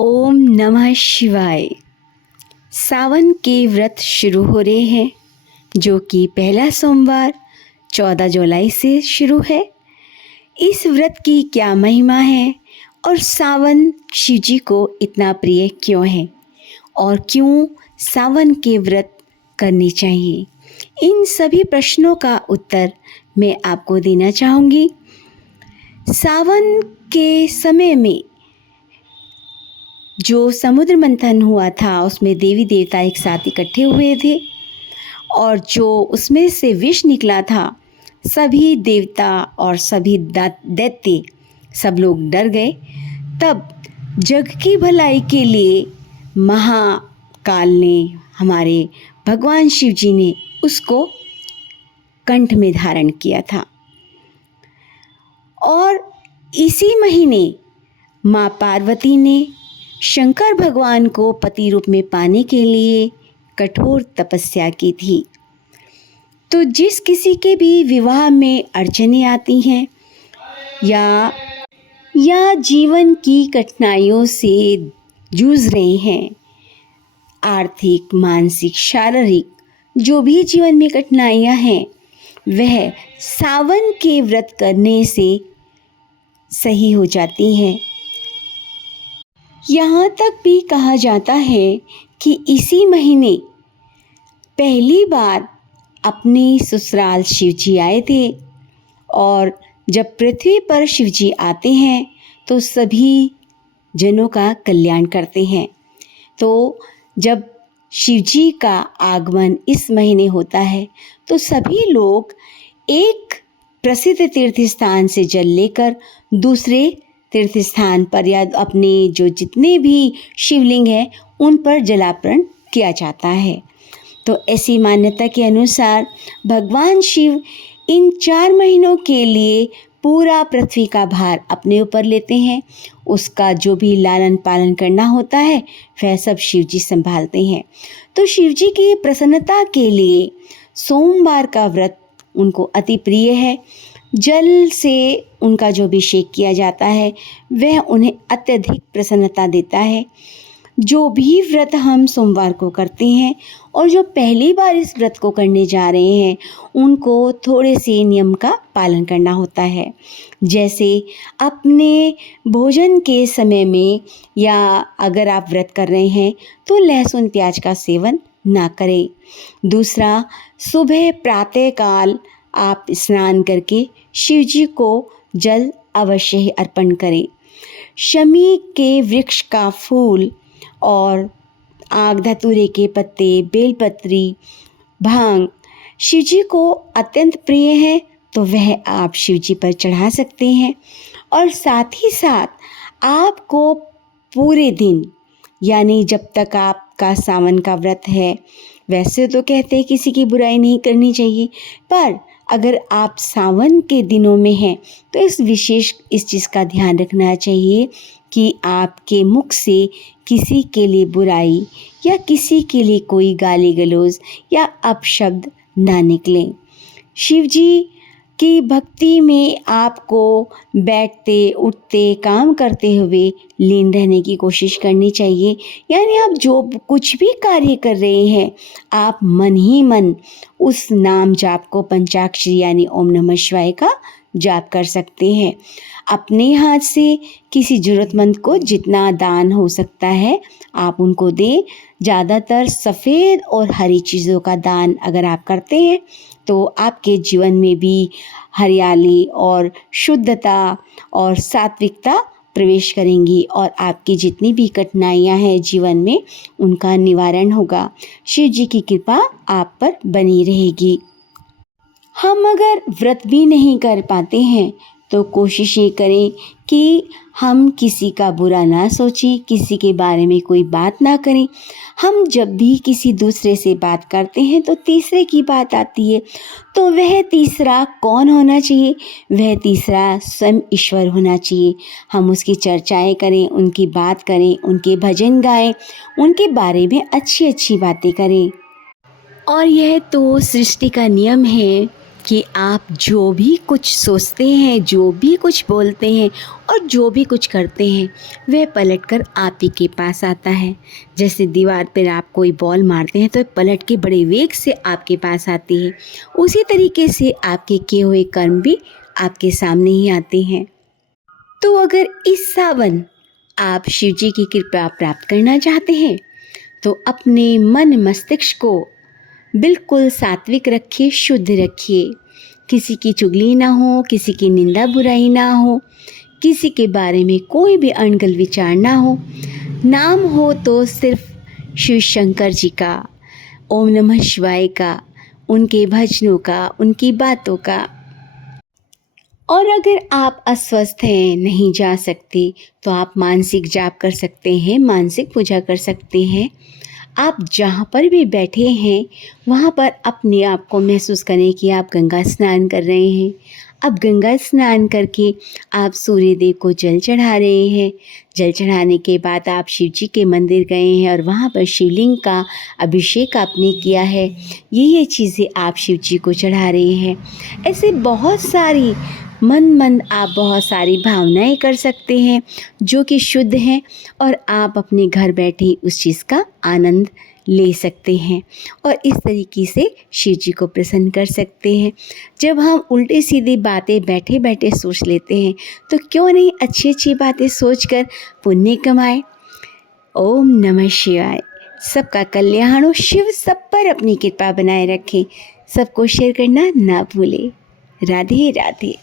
ओम नमः शिवाय। सावन के व्रत शुरू हो रहे हैं, जो कि पहला सोमवार 14 जुलाई से शुरू है। इस व्रत की क्या महिमा है और सावन शिव जी को इतना प्रिय क्यों है और क्यों सावन के व्रत करने चाहिए, इन सभी प्रश्नों का उत्तर मैं आपको देना चाहूँगी। सावन के समय में जो समुद्र मंथन हुआ था, उसमें देवी देवता एक साथ इकट्ठे हुए थे और जो उसमें से विष निकला था, सभी देवता और सभी दैत्य सब लोग डर गए। तब जग की भलाई के लिए महाकाल ने, हमारे भगवान शिव जी ने उसको कंठ में धारण किया था। और इसी महीने माँ पार्वती ने शंकर भगवान को पति रूप में पाने के लिए कठोर तपस्या की थी। तो जिस किसी के भी विवाह में अड़चने आती हैं या जीवन की कठिनाइयों से जूझ रहे हैं, आर्थिक, मानसिक, शारीरिक जो भी जीवन में कठिनाइयां हैं, वह सावन के व्रत करने से सही हो जाती हैं। यहाँ तक भी कहा जाता है कि इसी महीने पहली बार अपने ससुराल शिव जी आए थे और जब पृथ्वी पर शिव जी आते हैं तो सभी जनों का कल्याण करते हैं। तो जब शिव जी का आगमन इस महीने होता है तो सभी लोग एक प्रसिद्ध तीर्थ स्थान से जल लेकर दूसरे तीर्थ स्थान पर या अपने जो जितने भी शिवलिंग हैं उन पर जलार्पण किया जाता है। तो ऐसी मान्यता के अनुसार भगवान शिव इन 4 महीनों के लिए पूरा पृथ्वी का भार अपने ऊपर लेते हैं। उसका जो भी लालन पालन करना होता है वह सब शिव जी संभालते हैं। तो शिव जी की प्रसन्नता के लिए सोमवार का व्रत उनको अति प्रिय है। जल से उनका जो अभिषेक किया जाता है वह उन्हें अत्यधिक प्रसन्नता देता है। जो भी व्रत हम सोमवार को करते हैं और जो पहली बार इस व्रत को करने जा रहे हैं, उनको थोड़े से नियम का पालन करना होता है। जैसे अपने भोजन के समय में या अगर आप व्रत कर रहे हैं तो लहसुन प्याज का सेवन ना करें। दूसरा, सुबह प्रातःकाल आप स्नान करके शिव जी को जल अवश्य ही अर्पण करें। शमी के वृक्ष का फूल और आग धतूरे के पत्ते, बेलपत्री, भांग शिव जी को अत्यंत प्रिय है, तो वह आप शिव जी पर चढ़ा सकते हैं। और साथ ही साथ आपको पूरे दिन, यानी जब तक आपका सावन का व्रत है, वैसे तो कहते हैं किसी की बुराई नहीं करनी चाहिए, पर अगर आप सावन के दिनों में हैं तो इस चीज़ का ध्यान रखना चाहिए कि आपके मुख से किसी के लिए बुराई या किसी के लिए कोई गाली गलौज या अपशब्द ना निकलें। शिव जी की भक्ति में आपको बैठते उठते काम करते हुए लीन रहने की कोशिश करनी चाहिए। यानी आप जो कुछ भी कार्य कर रहे हैं, आप मन ही मन उस नाम जाप को, पंचाक्षरी यानी ओम नमः शिवाय का जाप कर सकते हैं। अपने हाथ से किसी ज़रूरतमंद को जितना दान हो सकता है आप उनको दें। ज़्यादातर सफ़ेद और हरी चीज़ों का दान अगर आप करते हैं तो आपके जीवन में भी हरियाली और शुद्धता और सात्विकता प्रवेश करेंगी और आपकी जितनी भी कठिनाइयां हैं जीवन में, उनका निवारण होगा। शिव जी की कृपा आप पर बनी रहेगी। हम अगर व्रत भी नहीं कर पाते हैं तो कोशिश ये करें कि हम किसी का बुरा ना सोचें, किसी के बारे में कोई बात ना करें। हम जब भी किसी दूसरे से बात करते हैं तो तीसरे की बात आती है, तो वह तीसरा कौन होना चाहिए? वह तीसरा स्वयं ईश्वर होना चाहिए। हम उसकी चर्चाएं करें, उनकी बात करें, उनके भजन गाएं, उनके बारे में अच्छी अच्छी बातें करें। और यह तो सृष्टि का नियम है। कि आप जो भी कुछ सोचते हैं, जो भी कुछ बोलते हैं और जो भी कुछ करते हैं वह पलटकर आप ही के पास आता है। जैसे दीवार पर आप कोई बॉल मारते हैं तो पलट के बड़े वेग से आपके पास आती है, उसी तरीके से आपके किए हुए कर्म भी आपके सामने ही आते हैं। तो अगर इस सावन आप शिव जी की कृपा प्राप्त करना चाहते हैं तो अपने मन मस्तिष्क को बिल्कुल सात्विक रखिए, शुद्ध रखिए। किसी की चुगली ना हो, किसी की निंदा बुराई ना हो, किसी के बारे में कोई भी अणगल विचार ना हो। नाम हो तो सिर्फ शिव शंकर जी का, ओम नमः शिवाय का, उनके भजनों का, उनकी बातों का। और अगर आप अस्वस्थ हैं, नहीं जा सकते, तो आप मानसिक जाप कर सकते हैं, मानसिक पूजा कर सकते हैं। आप जहाँ पर भी बैठे हैं वहाँ पर अपने आप को महसूस करें कि आप गंगा स्नान कर रहे हैं। अब गंगा स्नान करके आप सूर्य देव को जल चढ़ा रहे हैं। जल चढ़ाने के बाद आप शिव जी के मंदिर गए हैं और वहाँ पर शिवलिंग का अभिषेक आपने किया है। ये चीज़ें आप शिव जी को चढ़ा रहे हैं। ऐसे बहुत सारी मन आप बहुत सारी भावनाएं कर सकते हैं जो कि शुद्ध हैं और आप अपने घर बैठे उस चीज़ का आनंद ले सकते हैं और इस तरीके से शिव जी को प्रसन्न कर सकते हैं। जब हम उल्टी सीधी बातें बैठे बैठे सोच लेते हैं तो क्यों नहीं अच्छी अच्छी बातें सोचकर पुण्य कमाएं। ओम नमः शिवाय। सबका कल्याण हो, शिव सब पर अपनी कृपा बनाए रखें। सबको शेयर करना ना भूलें। राधे राधे।